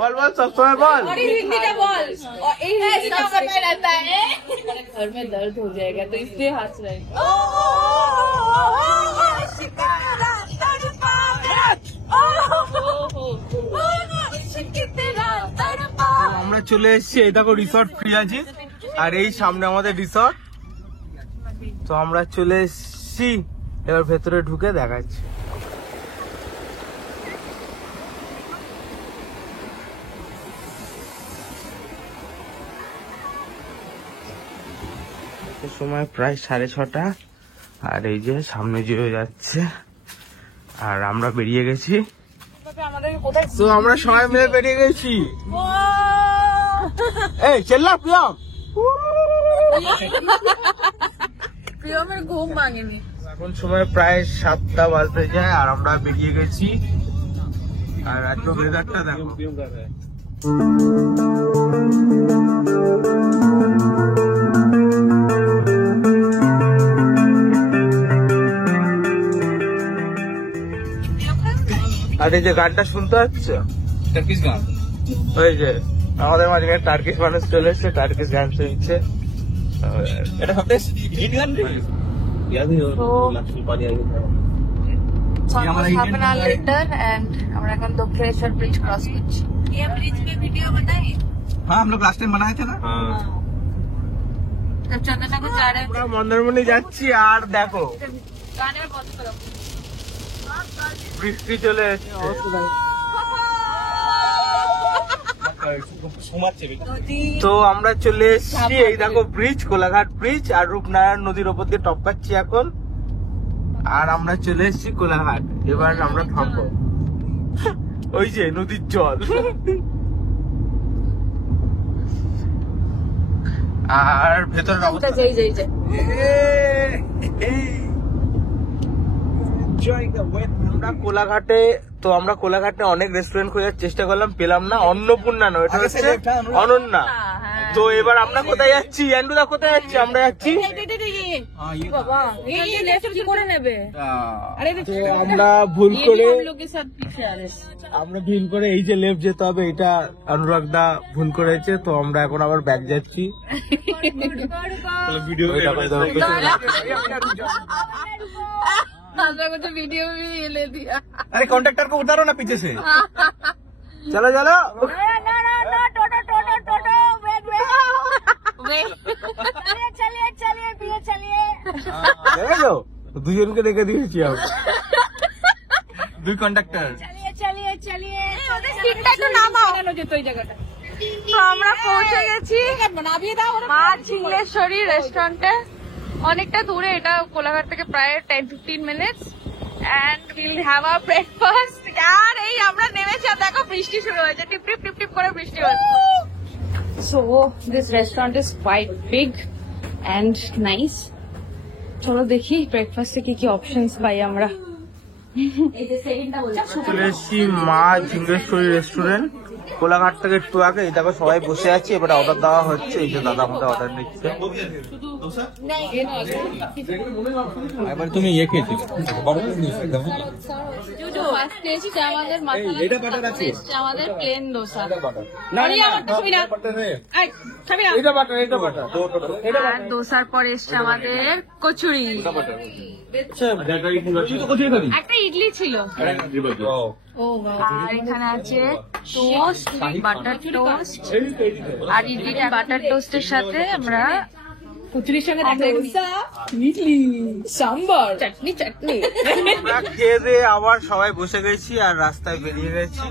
বল বল सब समय বল और हिंदी बोल और हिंदी का समय रहता है घर में दर्द हो जाएगा तो इसलिए हंस रहे আমরা চলে এসেছি। এই দেখো রিসর্ট ফ্রি আছে আর এই সামনে আমাদের রিসর্ট। তো আমরা চলে এসেছি, এবার ভেতরে ঢুকে দেখাচ্ছি। সময় প্রায় 6:30 আর এই যে সামনে যে যাচ্ছে আর আমরা বেরিয়ে গেছি। তো আমরা সবাই মিলে বেরিয়ে গেছি। এই চেল্লা প্রিয়ম, প্রিয়মের ঘুম ভাঙেনি। এখন সময় প্রায় 7টা বাজতে যায় আর আমরা বেরিয়ে গেছি। আর একটু ওয়েদারটা দেখো। আর এই যে গানটা শুনতে পাচ্ছ, টার্কিশ গান। ওই যে আমাদের মাঝখানে টার্কিশ মানুষ চলে এসছে, টার্কিশ গান শুনছে। এটা সবটাই হিট গান। আমরা এখন দক্ষিণেশ্বর ব্রিজ ক্রস করছি। ব্রিজ पे वीडियो बनाए? हाँ हम लोग लास्ट टाइम बनाए थे ना। जब चंदननगर जा रहे थे মন্দারমণি যাচ্ছি আর দেখো गाने में बहुत বৃষ্টি চলে এসেছে। তো আমরা চলে এসেছি, এই দেখো ব্রিজ, কোলাঘাট ব্রিজ আর রূপনারায়ণ নদীর ওপর দিয়ে টপকাচ্ছি এখন। আর আমরা চলে এসেছি কোলাঘাট। এবার আমরা থামবো, ওই যে নদীর জল। আর ভেতরের অবস্থা আমরা কোলাঘাটে, তো আমরা কোলাঘাটে অনেক রেস্টুরেন্ট খোঁজার চেষ্টা করলাম, পেলাম না। অন্নপূর্ণা নয়, এটা হচ্ছে অনন্যা। তো এবার আমরা কোথায় যাচ্ছি? অ্যান্ডুদা কোথায় যাচ্ছি? আমরা যাচ্ছি, তো আমরা ভুল করে এই যে লেফট যেতে হবে, এটা অনুরাগ দা ভুল করেছে। তো আমরা এখন আবার ব্যাক যাচ্ছি। ভিডিও तो वीडियो भी ले दिया। अरे कॉन्ट्रैक्टर को उतारो ना पीछे से। चलो चलो। चलिए দেখো দুজনকে দেখে দিয়েছি আমরা, দুই কন্ডাক্টর। আমরা পৌঁছে গেছি মা ঝিঙ্গেশ্বরী রেস্টুরেন্টে। অনেকটা দূরে, এটা কোলাঘাট থেকে প্রায় 10-15 minutes. And will have our breakfast. আর এই আমরা নেমেছি আর দেখো বৃষ্টি শুরু হয়েছে, টিপ টিপ টিপ টিপ করে বৃষ্টি হচ্ছে। So this restaurant is quite big and nice. চলো দেখি ব্রেকফাস্টে কি কি অপশনস পাই আমরা। চলে এসেছি মা ঝিঙ্গেশ্বরী রেস্টুরেন্ট, কোলাঘাট থেকে একটু আগে। এই দেখো সবাই বসে আছি, এবার অর্ডার দেওয়া হচ্ছে। এই যে দাদা আমাদের অর্ডার নিচ্ছে। এবার তুমি ইয়ে খেয়েছি আমাদের প্লেন দোসা, আর দোসার পর এসছে আমাদের কচুরি, একটা ইডলি ছিল, আর এখানে আছে টোস্ট, বাটার টোস্ট। আর ইডলিটা বাটার টোস্টের সাথে আমরা কচুরির সঙ্গে ইডলি, সাম্বার, চাটনি। খেয়ে দিয়ে আবার সবাই বসে গেছি আর রাস্তায় বেরিয়ে গেছি।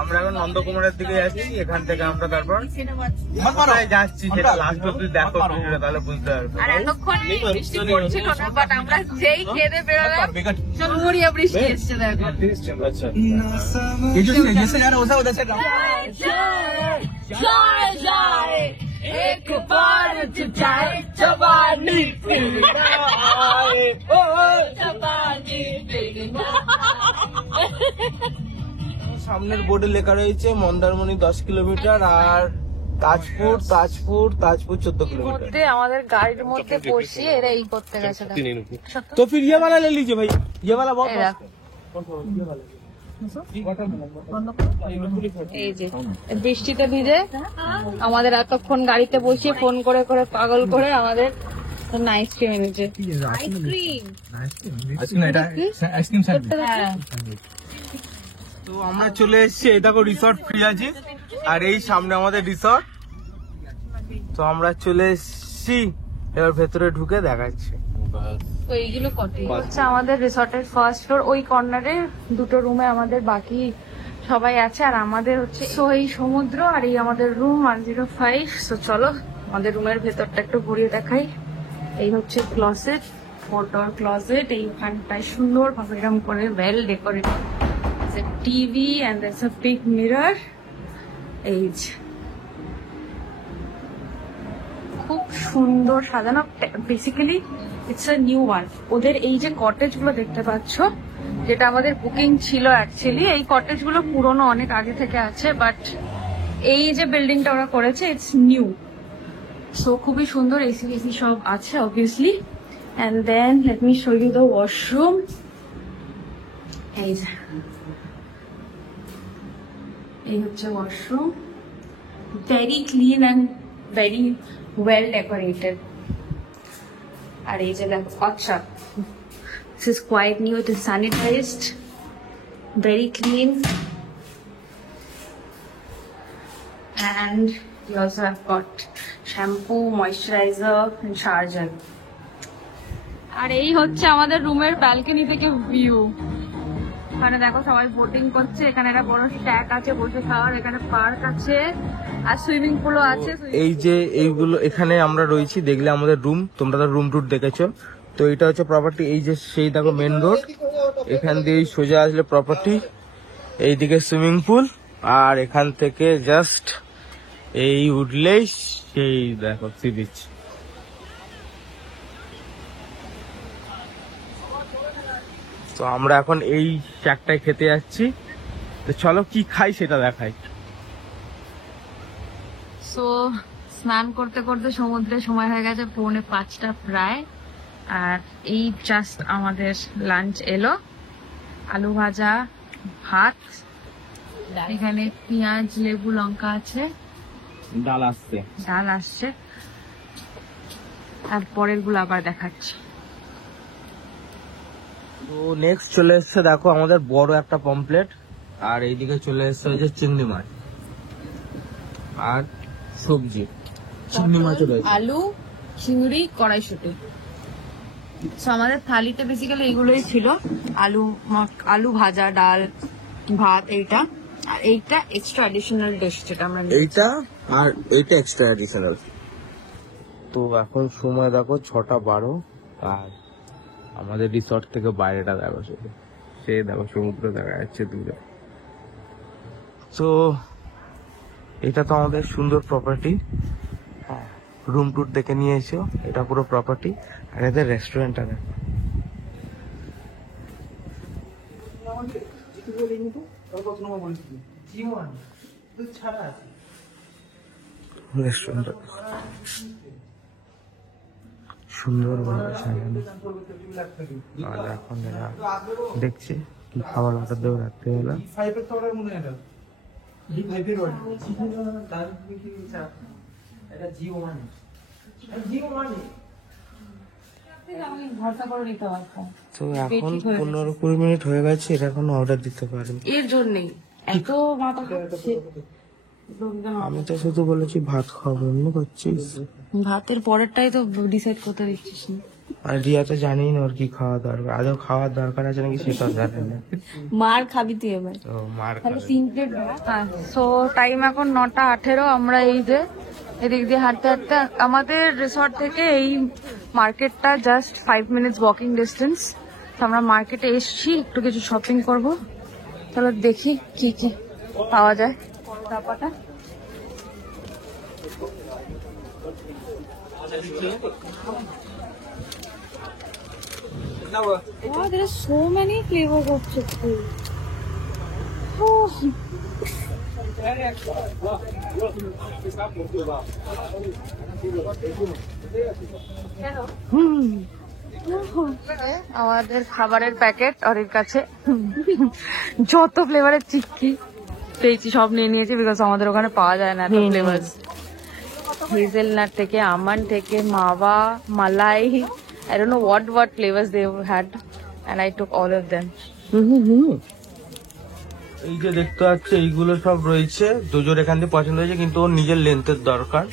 আমরা এখন নন্দকুমারের দিকে যাচ্ছি। এখান থেকে আমরা তারপর যাচ্ছি, সেটা লাস্ট অব্দি দেখো ভিডিওটা, তাহলে বুঝতে পারবে। আর এতক্ষণ বৃষ্টি পড়ছিল না, বাট আমরা যেই খেয়ে দিয়ে বেরোলাম চলমুড়িয়া বৃষ্টি এসছে। দেখো एक बार जाए जवानी সামনের বোর্ডে লেখা রয়েছে মন্দারমণি 10 কিলোমিটার আর তাজপুর 14 किलोमीटर। আমাদের গাড়ির মধ্যে বসিয়ে এরা এই করতে গেছে। तो फिर ये वाला ले लीजिए भाई, ये वाला बहुत এই যে বৃষ্টিতে ভিজে আমাদের এতক্ষণ গাড়িতে বসিয়ে ফোন করে করে পাগল করে আমাদের আইসক্রিম এনেছে। হ্যাঁ। তো আমরা চলে এসেছি, এই দেখো রিসর্ট ফ্রি আছে আর এই সামনে আমাদের রিসর্ট। তো আমরা চলে এসেছি, এবার ভেতরে ঢুকে দেখাচ্ছি। তো এইগুলো কত হচ্ছে আমাদের রিসর্টের ফার্স্ট ফ্লোর, ওই কর্নারে দুটো রুমে আমাদের বাকি সবাই আছে আর আমাদের হচ্ছে তো এই সমুদ্র আর এই আমাদের রুম 105। তো চলো আমাদের রুমের ভেতরটা একটু ঘুরিয়ে দেখাই। এই হচ্ছে ক্লোজেট, 4 ডোর ক্লোজেট। এইখানটায় সুন্দর ভাবে এরকম করে well decorated TV and there's a big mirror. এই যে খুব সুন্দর সাজানো, basically it's a new one. ওদের এই যে কটেজ গুলো দেখতে পাচ্ছ, যেটা আমাদের বুকিং ছিল অ্যাকচুয়ালি, এই কটেজ গুলো পুরনো অনেক আগে থেকে আছে, বাট এই যে বিল্ডিংটা ওরা করেছে ইটস নিউ। সো খুবই সুন্দর, এসি এসি সব আছে obviously. And then let me show you the washroom. এই হচ্ছে washroom, very clean and very well decorated. আর এই যে দেখো, আচ্ছা this is quite new, it is sanitized, very clean, and you also have got shampoo, moisturizer and shower gel. আর এই হচ্ছে আমাদের রুমের ব্যালকনি থেকে ভিউ। এখানে দেখো সবাই বোটিং করছে, এখানে একটা বড় স্ট্যাক আছে বসে খাওয়ার, এখানে পার্ক আছে আর সুইমিং পুলও আছে। এই যে এইগুলো এখানে আমরা রয়েছি, দেখলে আমাদের রুম, তোমরা তো রুম টুর দেখেছো। তো এটা হচ্ছে প্রপার্টি, এই যে সেই দেখো মেন রোড, এখান দিয়ে সোজা আসলে প্রপার্টি, এইদিকে সুইমিং পুল, আর এখান থেকে জাস্ট এই উঠলেই সেই দেখো সি বিচ। তো আমরা এখন এই চাকটায় খেতে যাচ্ছি, তো চলো কি খাই সেটা দেখাই। সো স্নান করতে করতে সমুদ্রে সময় হয়ে গেছে 4:45 প্রায়। আর এই জাস্ট আমাদের লাঞ্চ এলো, আলু ভাজা, ভাত, এখানে পেঁয়াজ, লেবু, লঙ্কা আছে, ডাল আসছে, আর পরের গুলো আবার দেখাচ্ছি। তো নেক্সট চলে এসছে দেখো আমাদের বড় একটা পমপ্লেট, আর এইদিকে চলে এসছে হচ্ছে চিংড়ি মাছ আর সবজি। চিংড়ি মাছ রয়েছে, আলু, চিংড়ি, কড়াইশুঁটি। আমাদের থালিতে বেসিক্যালি এইগুলোই ছিল, আলু ভাজা, ডাল, ভাত, এইটা আর এইটা এক্সট্রা অ্যাডিশনাল ডিশ যেটা আমরা এইটা আর এইটা এক্সট্রা অ্যাডিশনাল। তো এখন সময় দেখো 6:12, আর আমাদের রিসর্ট থেকে বাইরেটা দেখো, শুধু সে দেখো সমুদ্র দেখা যাচ্ছে দূরে। তো এটা তো আমাদের সুন্দর প্রপার্টি, রুম টুর দেখে নিয়ে এসো, এটা পুরো প্রপার্টি। আর এদের রেস্টুরেন্টটা দেখো, রেস্টুরেন্টটা সুন্দর ভাবে সাজানো। আর এখন এরা দেখছি কি খাবার অর্ডার দেবো রাত্রিবেলা। তো এখন 15-20 মিনিট হয়ে গেছে, এটা এখনো অর্ডার দিতে পারিনি। এর জন্যই এত মাথা খাচ্ছে। আমি তো শুধু বলেছি ভাত খাবো, এমনি করছিস। ভাতের পরেরটাই তো ডিসাইড করতে দিচ্ছিস না। আর রিয়া তো জানেই না ওর কি খাওয়া দরকার, আদৌ খাওয়ার দরকার আছে নাকি সেটাও জানে না। মার খাবি তুই এবার, তো মার তাহলে 3 প্লেট। সো টাইম এখন 9:18। আমরা এই যে এদিক দিয়ে হাঁটতে হাঁটতে, আমাদের রিসর্ট থেকে এই মার্কেটটা জাস্ট 5 মিনিটস ওয়াকিং ডিস্টেন্স। তো আমরা মার্কেটে এসছি, একটু কিছু শপিং করব। চলো দেখি কি কি পাওয়া যায়। তারপরটা wow, there are so many flavors of chickpea. Oh. আমাদের খাবারের প্যাকেট ওর কাছে যত ফ্লেভারের চিক্কি পেয়েছি সব নিয়ে নিয়েছি, বিকজ আমাদের ওখানে পাওয়া যায় না এত ফ্লেভার। হেজেলনাট থেকে, আমন্ড থেকে, মাওয়া, মালাই, I don't know what flavors they had, and I took all of them. এই যে দেখতে পাচ্ছি এইগুলো সব রয়েছে, দুজোর এখান থেকে পছন্দ হয়েছে, কিন্তু ওর নিজের লেন্থের দরকার।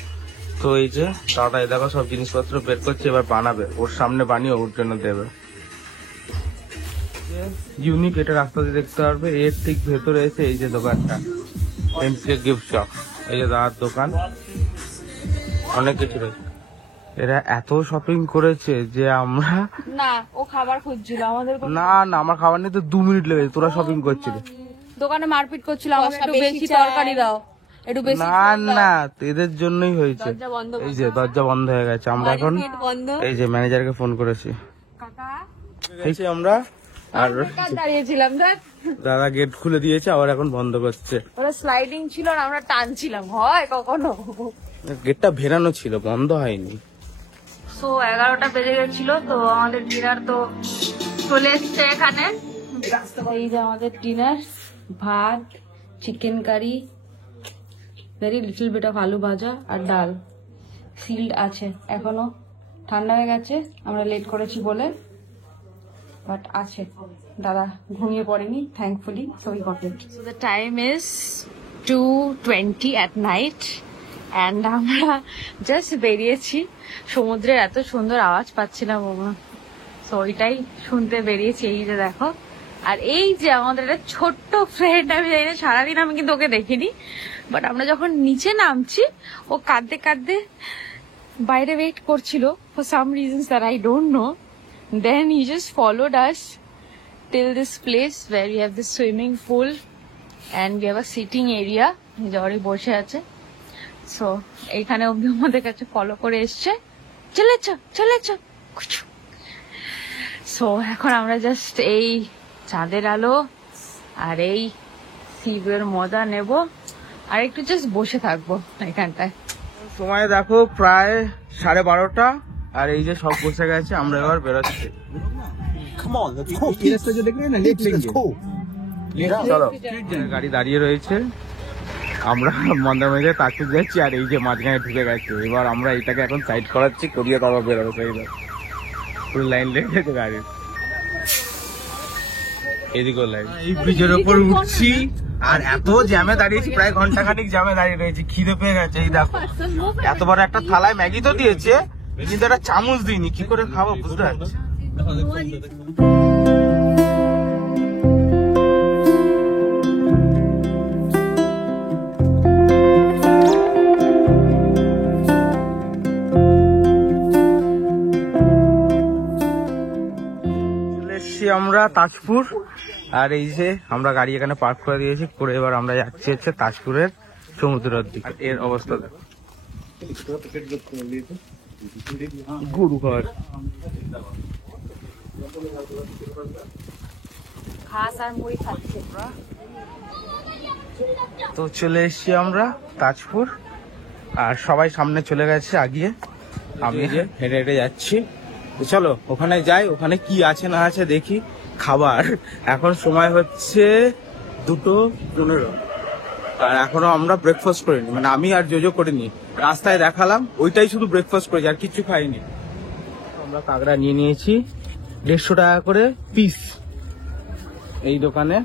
তো এই যে দাদা এই দেখো সব জিনিসপত্র বের করছে, এবার বানাবে, ওর সামনে বানিয়ে ওর জন্য দেবে। ইউনিক, এটা রাস্তা দিয়ে দেখতে পারবে। এর ঠিক ভেতরে এসে এই যে দোকানটা, এমসি গিফট শপ, এই যে দাদার দোকান, অনেক কিছু রয়েছে। এরা এত শপিং করেছে যে আমরা না, ও খাবার খুঁজছিল আমাদের। না না, আমার খাবার নিতে 2 মিনিট লেগেছে, তোরা শপিং করছিলি। দোকানে মারপিট করছিল, আমাকে একটু বেশি তরকারি দাও, একটু বেশি। না না, এদের জন্যই হয়েছে। এই যে দরজা বন্ধ হয়ে গেছে, আমরা এখন এই যে ম্যানেজারকে ফোন করেছি। এই যে আমরা আর দাঁড়িয়েছিলাম, দাদা গেট খুলে দিয়েছে, আবার এখন বন্ধ করছে। ওরা স্লাইডিং ছিল আর আমরা টানছিলাম, হয় কখনো। গেটটা ভেরানো ছিল, বন্ধ হয়নি। সো 11টা বেজে গেছিল, তো আমাদের ডিনার তো চলে এসছে এখানে। এই যে আমাদের ডিনার, ভাত, chicken curry, very little bit of আলু ভাজা আর ডাল। সিল্ড আছে, এখনো ঠান্ডা হয়ে গেছে, আমরা লেট করেছি বলে, বাট আছে। দাদা ঘুমিয়ে পড়েনি thankfully, so we got it. So the time is 2:20 at night and আমরা জাস্ট বেরিয়েছি। সমুদ্রের এত সুন্দর আওয়াজ পাচ্ছিলাম, সো ওইটাই শুনতে বেরিয়েছি। এই যে দেখো, আর এই যে আমাদের একটা ছোট্ট ফ্রেন্ড, আমি জানি না, সারাদিন আমি কিন্তু ওকে দেখিনি, বাট আমরা যখন নিচে নামছি ও কাঁদতে কাঁদতে বাইরে ওয়েট করছিল for some reasons that I don't know. Then he just followed us till this place where we have the swimming pool and we have a sitting area. জরে বসে আছে, সো এইখানে অব্দি আমাদের কাছে ফলো করে এসছে, চলেছ। সো এখন আমরা জাস্ট এই চাঁদের আলো আর এই সি ভিউয়ের মজা নেব, আর একটু জাস্ট বসে থাকবো এখানটায়। সময় দেখো প্রায় 12:30, আর এই যে সব বসে গেছে, আমরা এবার বেরোচ্ছি। চলো, গাড়ি দাঁড়িয়ে রয়েছে, আমরা মন্দারমণিতে তাজপুর যাচ্ছি, আর এই যে মাঝখানে ঢুকে গেছে। এবার আমরা এটাকে এখন সাইড করাচ্ছি, করিয়ে তারপর বেরোবো। পুরো লাইন লেগে গেছে গাড়ির, এদিকেও লাইন। এই ব্রিজের ওপর উঠছি, আর এত জ্যামে দাঁড়িয়েছি, প্রায় ঘন্টাখানিক জ্যামে দাঁড়িয়ে রয়েছি। খিদে পেয়ে গেছে। এই দেখো, এত বড় একটা থালায় ম্যাগি তো দিয়েছে, কিন্তু একটা চামচ দিইনি, কি করে খাবো বুঝতে পারছি। আমরা তাজপুর, আর এই যে আমরা গাড়ি এখানে পার্ক করে দিয়েছি, করে এবার আমরা যাচ্ছি হচ্ছে তাজপুরের সমুদ্রের দিকে। এর অবস্থা দেখো, গরু ঘর, ঘাস আর মুড়ি খাচ্ছে। তো চলে এসছি আমরা তাজপুর, আর সবাই সামনে চলে গেছে আগিয়ে, আমি যে হেঁটে হেঁটে যাচ্ছি। চলো ওখানে যাই, ওখানে কি আছে না আছে দেখি। খাবার এখন সময় হচ্ছে 2:15, আর এখনো আমরা ব্রেকফাস্ট করিনি, মানে আমি আর জোজো করিনি। রাস্তায় দেখালাম, ওইটাই শুধু ব্রেকফাস্ট করেছি, আর কিছু খাইনি। আমরা কাঁকড়া নিয়ে নিয়েছি 150 টাকা করে পিস এই দোকানে।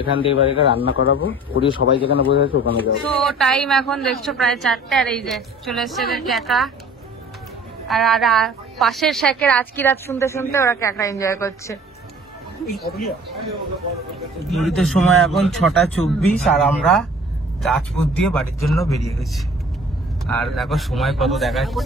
এখান থেকে এবার এটা রান্না করাবো, করিয়ে সবাই যেখানে বসে আছে ওখানে যাবো। তো টাইম এখন দেখছো প্রায় 4টে, আর এই যে চলে এসছে ক্যাকা, আর পাশের শ্যাকের আজকি রাত শুনতে শুনতে ওরা ক্যাকা এনজয় করছে। ঘড়িতে সময় এখন 6:24, আর আমরা তাজপুর দিয়ে বাড়ির জন্য বেরিয়ে গেছি। আর দেখো সময় কত দেখাচ্ছে।